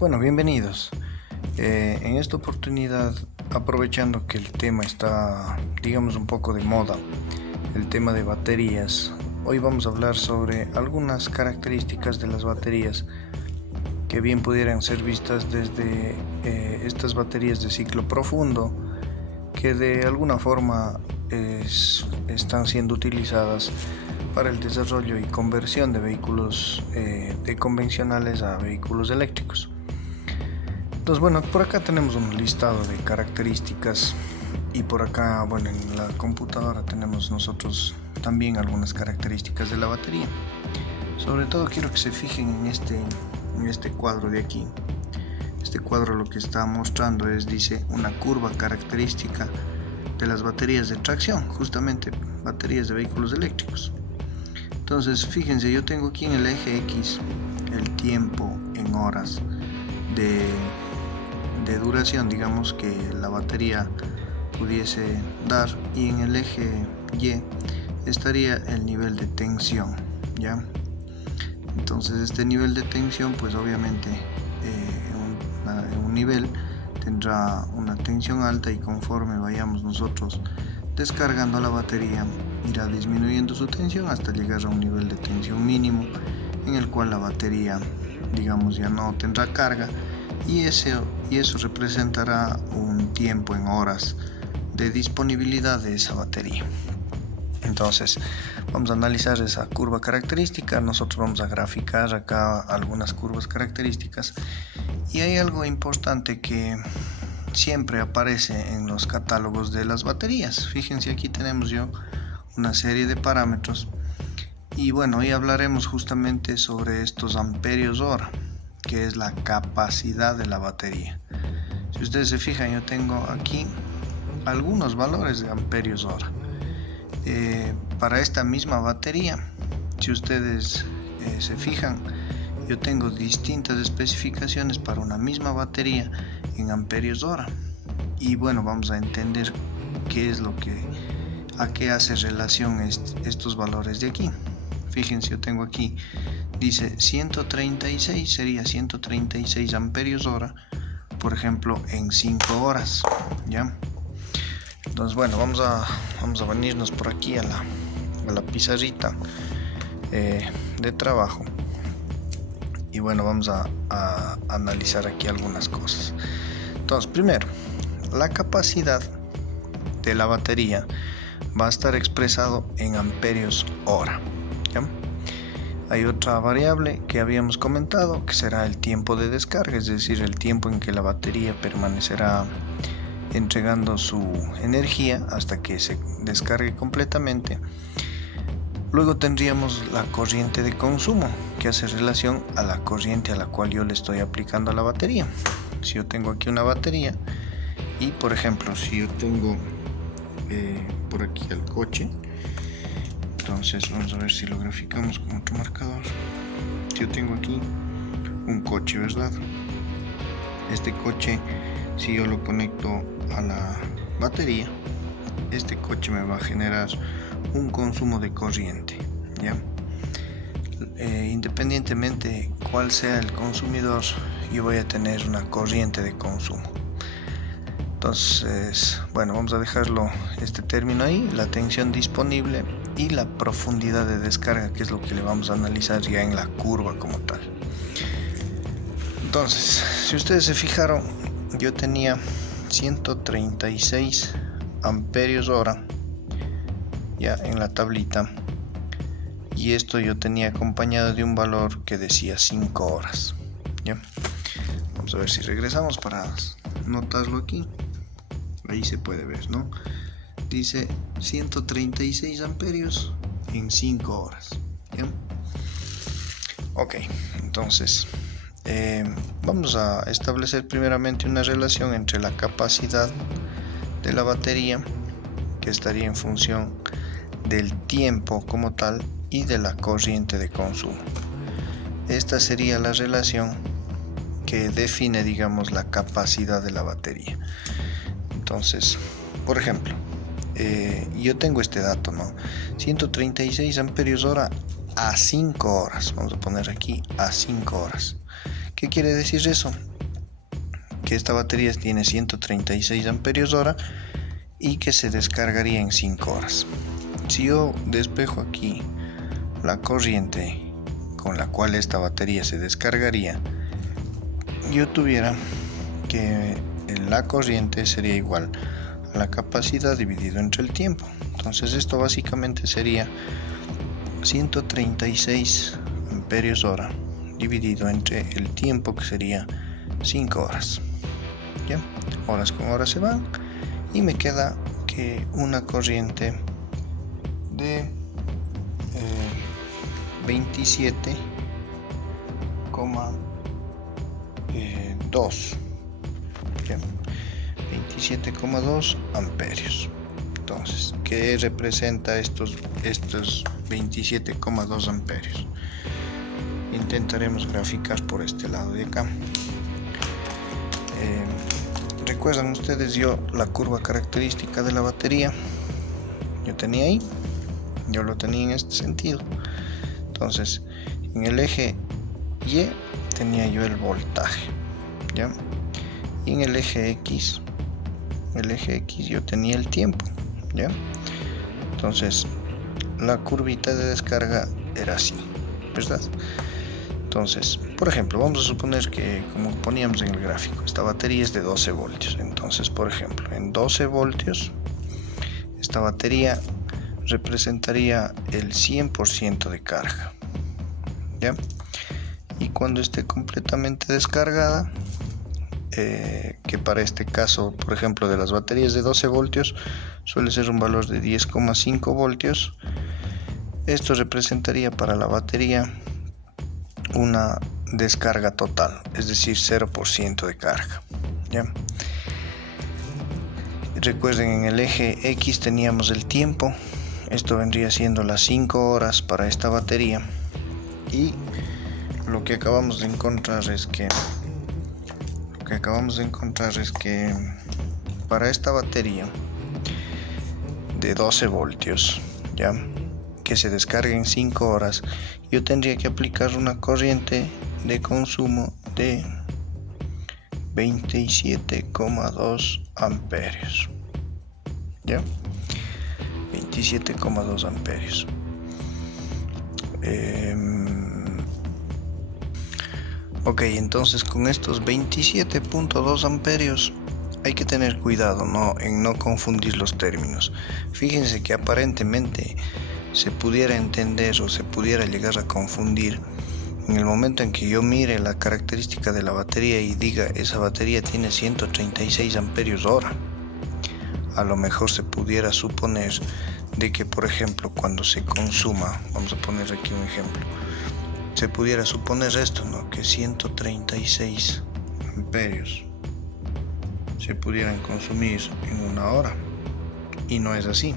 Bueno, bienvenidos. En esta oportunidad, aprovechando que el tema está, digamos, un poco de moda, el tema de baterías, hoy vamos a hablar sobre algunas características de las baterías que bien pudieran ser vistas desde estas baterías de ciclo profundo, que de alguna forma están siendo utilizadas para el desarrollo y conversión de vehículos de convencionales a vehículos eléctricos. Entonces, bueno, por acá tenemos un listado de características y por acá, bueno, en la computadora tenemos nosotros también algunas características de la batería. Sobre todo quiero que se fijen en este cuadro de aquí. Este cuadro lo que está mostrando dice una curva característica de las baterías de tracción, justamente baterías de vehículos eléctricos. Entonces, fíjense, yo tengo aquí en el eje X el tiempo en horas de duración, digamos, que la batería pudiese dar, y en el eje Y estaría el nivel de tensión, ¿ya? Entonces este nivel de tensión, pues obviamente un nivel tendrá una tensión alta, y conforme vayamos nosotros descargando la batería irá disminuyendo su tensión hasta llegar a un nivel de tensión mínimo en el cual la batería, digamos, ya no tendrá carga, y eso representará un tiempo en horas de disponibilidad de esa batería. Entonces vamos a analizar esa curva característica. Nosotros vamos a graficar acá algunas curvas características, y hay algo importante que siempre aparece en los catálogos de las baterías. Fíjense, aquí tenemos yo una serie de parámetros, y bueno, hoy hablaremos justamente sobre estos amperios hora, que es la capacidad de la batería. Si ustedes se fijan, yo tengo aquí algunos valores de amperios hora. Para esta misma batería, si ustedes se fijan, yo tengo distintas especificaciones para una misma batería en amperios hora, y bueno, vamos a entender a qué hace relación estos valores de aquí. Fíjense, yo tengo aquí, dice 136, sería 136 amperios hora, por ejemplo, en 5 horas, ¿ya? Entonces, bueno, vamos a venirnos por aquí a la pizarrita de trabajo, y bueno, vamos a analizar aquí algunas cosas. Entonces, primero, la capacidad de la batería va a estar expresado en amperios hora, ¿ya? Hay otra variable que habíamos comentado, que será el tiempo de descarga, es decir, el tiempo en que la batería permanecerá entregando su energía hasta que se descargue completamente. Luego tendríamos la corriente de consumo, que hace relación a la corriente a la cual yo le estoy aplicando a la batería. Si yo tengo aquí una batería, y por ejemplo, si yo tengo por aquí el coche, entonces vamos a ver si lo graficamos con otro marcador. Si yo tengo aquí un coche, ¿verdad? Este coche, si yo lo conecto a la batería, este coche me va a generar un consumo de corriente, ¿ya? Independientemente cuál sea el consumidor, yo voy a tener una corriente de consumo. Entonces, bueno, vamos a dejarlo este término ahí, la tensión disponible y la profundidad de descarga, que es lo que le vamos a analizar ya en la curva como tal. Entonces, si ustedes se fijaron, yo tenía 136 amperios hora ya en la tablita, y esto yo tenía acompañado de un valor que decía 5 horas, ¿ya? Vamos a ver si regresamos para notarlo aquí. Ahí se puede ver, ¿no? Dice 136 amperios en 5 horas, ¿ya? Ok, entonces vamos a establecer primeramente una relación entre la capacidad de la batería, que estaría en función del tiempo como tal, y de la corriente de consumo. Esta sería la relación que define, digamos, la capacidad de la batería. Entonces, por ejemplo, yo tengo este dato, ¿no? 136 amperios hora a 5 horas. Vamos a poner aquí a 5 horas. ¿Qué quiere decir eso? Que esta batería tiene 136 amperios hora y que se descargaría en 5 horas. Si yo despejo aquí la corriente con la cual esta batería se descargaría, yo tuviera que la corriente sería igual a la capacidad dividido entre el tiempo. Entonces esto básicamente sería 136 amperios hora dividido entre el tiempo, que sería 5 horas. ¿Ya? Horas con horas se van y me queda que una corriente de 27,2 27,2 amperios. Entonces, ¿qué representa estos 27,2 amperios? Intentaremos graficar por este lado de acá. ¿Recuerdan ustedes la curva característica de la batería? Yo lo tenía en este sentido. Entonces, en el eje Y tenía yo el voltaje, ¿ya? Y en el eje X yo tenía el tiempo, ¿ya? Entonces, la curvita de descarga era así, ¿verdad? Entonces, por ejemplo, vamos a suponer que, como poníamos en el gráfico, esta batería es de 12 voltios. Entonces, por ejemplo, en 12 voltios, esta batería representaría el 100% de carga, ¿ya? Y cuando esté completamente descargada, que para este caso, por ejemplo, de las baterías de 12 voltios, suele ser un valor de 10,5 voltios, esto representaría para la batería una descarga total, es decir, 0% de carga, ¿ya? Recuerden, en el eje X teníamos el tiempo. Esto vendría siendo las 5 horas para esta batería, y lo que acabamos de encontrar es que para esta batería de 12 voltios, ¿ya?, que se descarga en 5 horas, yo tendría que aplicar una corriente de consumo de 27,2 amperios, ¿ya? 27,2 amperios. Ok, entonces con estos 27,2 amperios hay que tener cuidado en no confundir los términos. Fíjense que aparentemente se pudiera entender o se pudiera llegar a confundir en el momento en que yo mire la característica de la batería y diga: esa batería tiene 136 amperios hora. A lo mejor se pudiera suponer de que, por ejemplo, cuando se consuma, vamos a poner aquí un ejemplo, se pudiera suponer esto, que 136 amperios se pudieran consumir en una hora, y no es así.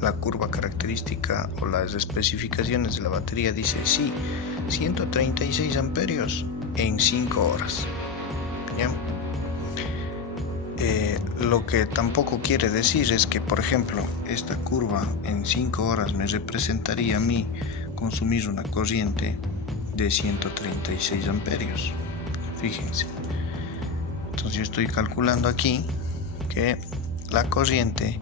La curva característica o las especificaciones de la batería dice: sí, 136 amperios en 5 horas, ¿ya? Lo que tampoco quiere decir es que, por ejemplo, esta curva en 5 horas me representaría a mí consumir una corriente de 136 amperios. Fíjense. Entonces yo estoy calculando aquí que la corriente,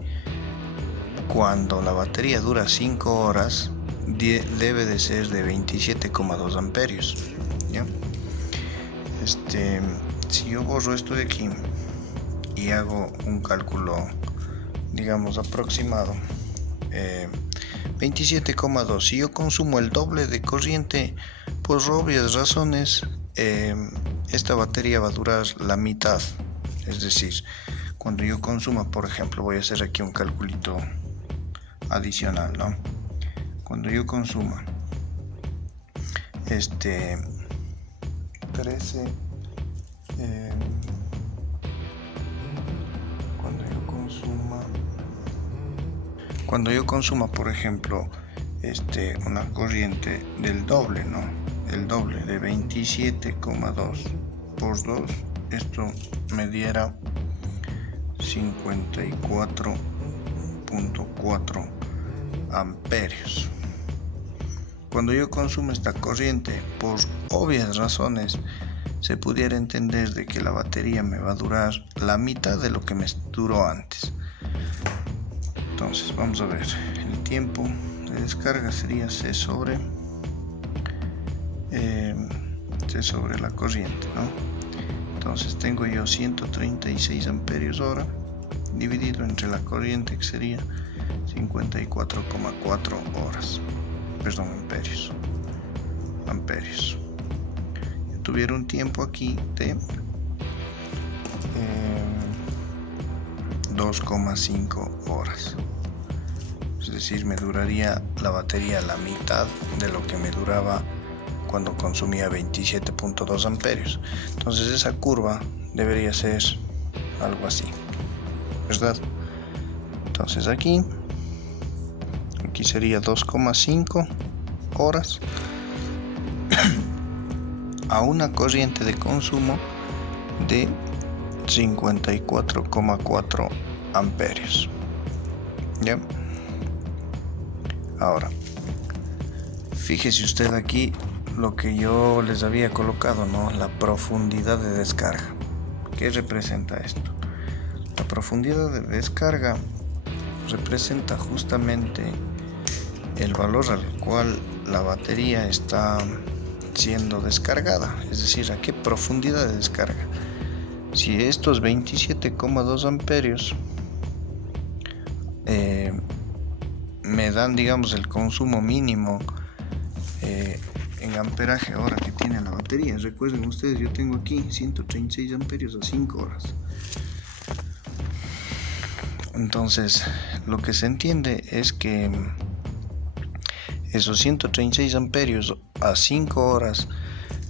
cuando la batería dura 5 horas, debe de ser de 27,2 amperios, ¿ya? Si yo borro esto de aquí y hago un cálculo, digamos, aproximado, 27,2, si yo consumo el doble de corriente, por obvias razones, esta batería va a durar la mitad. Es decir, cuando yo consuma, por ejemplo, voy a hacer aquí un calculito adicional, ¿no? Cuando yo consuma 13, cuando yo consuma, por ejemplo, una corriente del doble, ¿no? El doble de 27,2 por 2, esto me diera 54,4 amperios. cuando yo consumo esta corriente, por obvias razones, se pudiera entender de que la batería me va a durar la mitad de lo que me duró antes. Entonces vamos a ver, el tiempo de descarga sería C sobre la corriente, ¿no? Entonces tengo yo 136 amperios hora dividido entre la corriente, que sería 54,4 amperios. Yo tuviera un tiempo aquí de 2,5 horas. Es decir, me duraría la batería la mitad de lo que me duraba cuando consumía 27,2 amperios. Entonces esa curva debería ser algo así, ¿verdad? Entonces aquí sería 2,5 horas a una corriente de consumo de 54,4 amperios. ¿Ya? Ahora, fíjese usted aquí lo que yo les había colocado, ¿no? La profundidad de descarga. ¿Qué representa esto? La profundidad de descarga representa justamente el valor al cual la batería está siendo descargada, es decir, a qué profundidad de descarga. Si estos 27,2 amperios me dan, digamos, el consumo mínimo en amperaje hora que tiene la batería. Recuerden ustedes, yo tengo aquí 136 amperios a 5 horas. Entonces, lo que se entiende es que esos 136 amperios a 5 horas,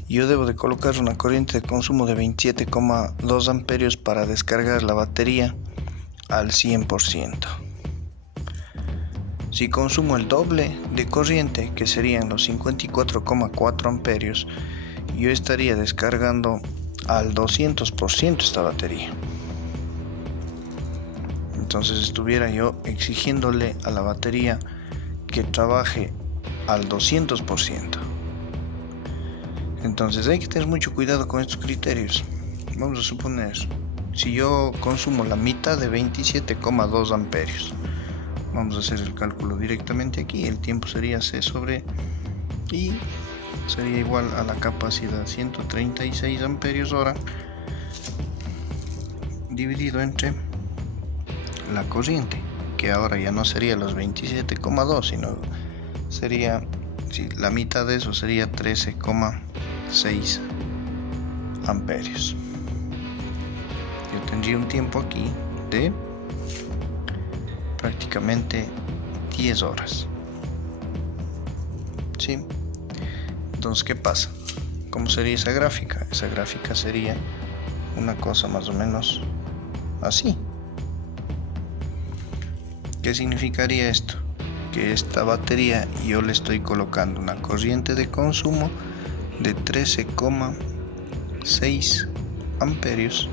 yo debo de colocar una corriente de consumo de 27,2 amperios para descargar la batería al 100%. Si consumo el doble de corriente, que serían los 54,4 amperios, yo estaría descargando al 200% esta batería. Entonces estuviera yo exigiéndole a la batería que trabaje al 200%. Entonces hay que tener mucho cuidado con estos criterios. Vamos a suponer, si yo consumo la mitad de 27,2 amperios, vamos a hacer el cálculo directamente aquí. El tiempo sería C sobre I, sería igual a la capacidad 136 amperios hora dividido entre la corriente, que ahora ya no sería los 27,2, sino sería, la mitad de eso sería 13,6 amperios. Yo tendría un tiempo aquí de prácticamente 10 horas. ¿Sí? Entonces, ¿qué pasa? ¿Cómo sería esa gráfica? Esa gráfica sería una cosa más o menos así. ¿Qué significaría esto? Que esta batería yo le estoy colocando una corriente de consumo de 13,6 amperios,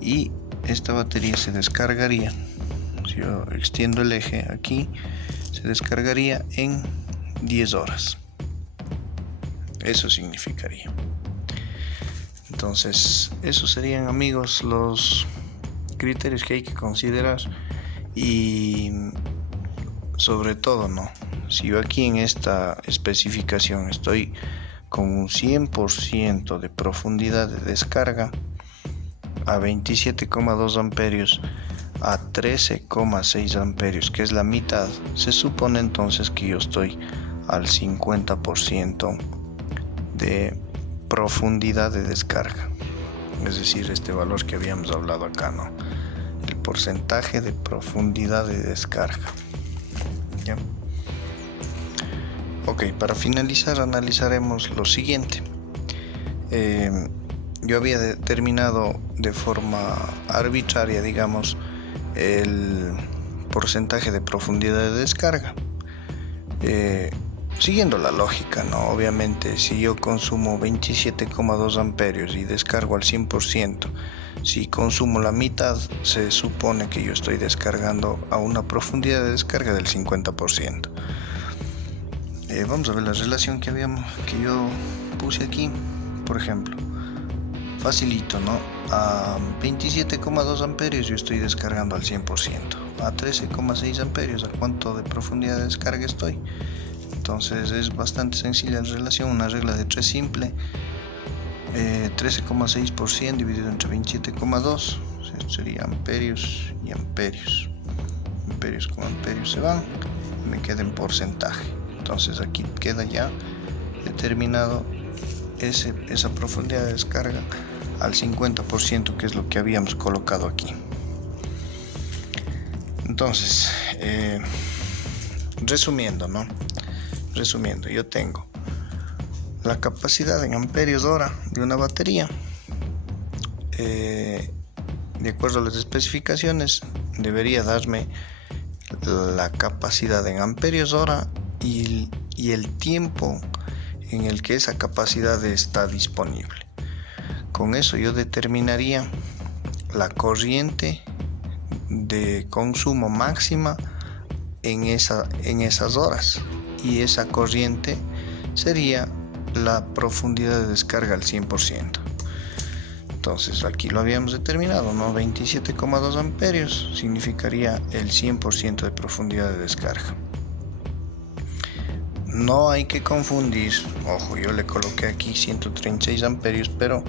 y esta batería se descargaría, si yo extiendo el eje aquí, se descargaría en 10 horas. Eso significaría. Entonces, esos serían, amigos, los criterios que hay que considerar. Y sobre todo, ¿no? Si yo aquí en esta especificación estoy con un 100% de profundidad de descarga a 27,2 amperios a 13,6 amperios, que es la mitad, se supone entonces que yo estoy al 50% de profundidad de descarga, es decir, este valor que habíamos hablado acá, ¿no? El porcentaje de profundidad de descarga. ¿Ya? Ok, para finalizar analizaremos lo siguiente. Yo había determinado de forma arbitraria, digamos, el porcentaje de profundidad de descarga, siguiendo la lógica, ¿no? Obviamente, si yo consumo 27,2 amperios y descargo al 100%, Si consumo la mitad, se supone que yo estoy descargando a una profundidad de descarga del 50%. Vamos a ver la relación que yo puse aquí. Por ejemplo, facilito, ¿no? A 27,2 amperios yo estoy descargando al 100%. A 13,6 amperios, ¿a cuánto de profundidad de descarga estoy? Entonces es bastante sencilla la relación, una regla de 3 simple. 13,6% dividido entre 27,2 sería amperios y amperios. Amperios con amperios se van y me queda en porcentaje. Entonces aquí queda ya determinado esa profundidad de descarga al 50%, que es lo que habíamos colocado aquí. Entonces, resumiendo, yo tengo la capacidad en amperios hora de una batería. De acuerdo a las especificaciones, debería darme la capacidad en amperios hora y el tiempo en el que esa capacidad está disponible. Con eso yo determinaría la corriente de consumo máxima en esas horas, y esa corriente sería la profundidad de descarga al 100%. Entonces aquí lo habíamos determinado, ¿no? 27,2 amperios significaría el 100% de profundidad de descarga. No hay que confundir, ojo, yo le coloqué aquí 136 amperios, pero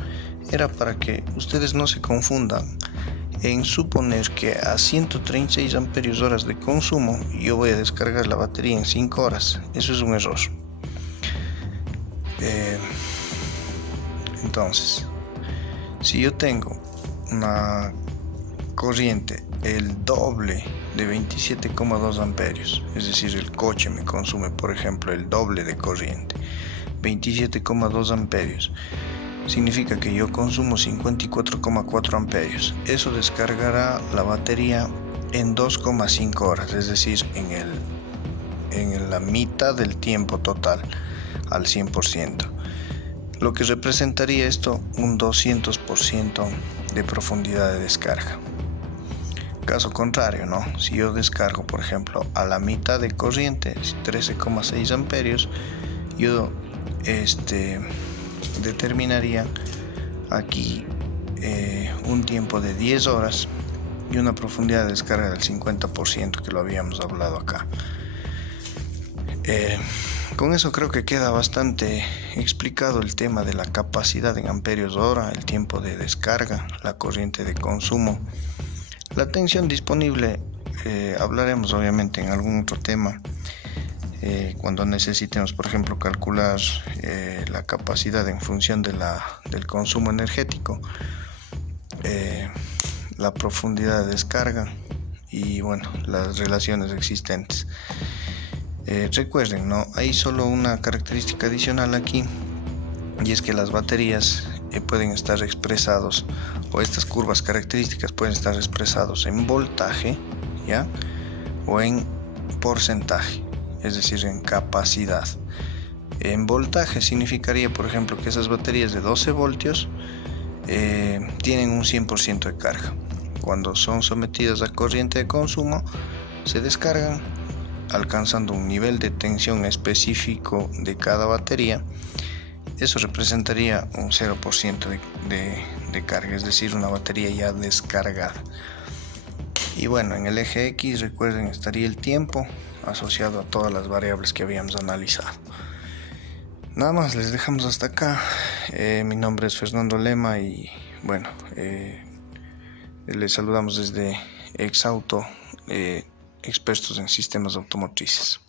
era para que ustedes no se confundan en suponer que a 136 amperios horas de consumo yo voy a descargar la batería en 5 horas. Eso es un error. Entonces, si yo tengo una corriente el doble de 27,2 amperios, es decir, el coche me consume, por ejemplo, el doble de corriente, 27,2 amperios, significa que yo consumo 54,4 amperios. Eso descargará la batería en 2,5 horas, es decir, en la mitad del tiempo total, al 100%. Lo que representaría esto un 200% de profundidad de descarga. Caso contrario, ¿no? Si yo descargo, por ejemplo, a la mitad de corriente, 13,6 amperios, yo determinaría aquí un tiempo de 10 horas y una profundidad de descarga del 50%, que lo habíamos hablado acá. Con eso creo que queda bastante explicado el tema de la capacidad en amperios hora, el tiempo de descarga, la corriente de consumo, la tensión disponible. Hablaremos obviamente en algún otro tema cuando necesitemos, por ejemplo, calcular la capacidad en función del consumo energético, la profundidad de descarga y bueno, las relaciones existentes. Recuerden, ¿no? Hay solo una característica adicional aquí, y es que las baterías pueden estar expresados, o estas curvas características pueden estar expresados en voltaje, ¿ya? O en porcentaje, es decir, en capacidad. En voltaje significaría, por ejemplo, que esas baterías de 12 voltios tienen un 100% de carga. Cuando son sometidas a corriente de consumo, se descargan alcanzando un nivel de tensión específico de cada batería. Eso representaría un 0% de carga, es decir, una batería ya descargada. Y bueno, en el eje X, recuerden, estaría el tiempo asociado a todas las variables que habíamos analizado. Nada más, les dejamos hasta acá. Mi nombre es Fernando Lema y bueno, les saludamos desde Exauto, expertos en sistemas automotrices.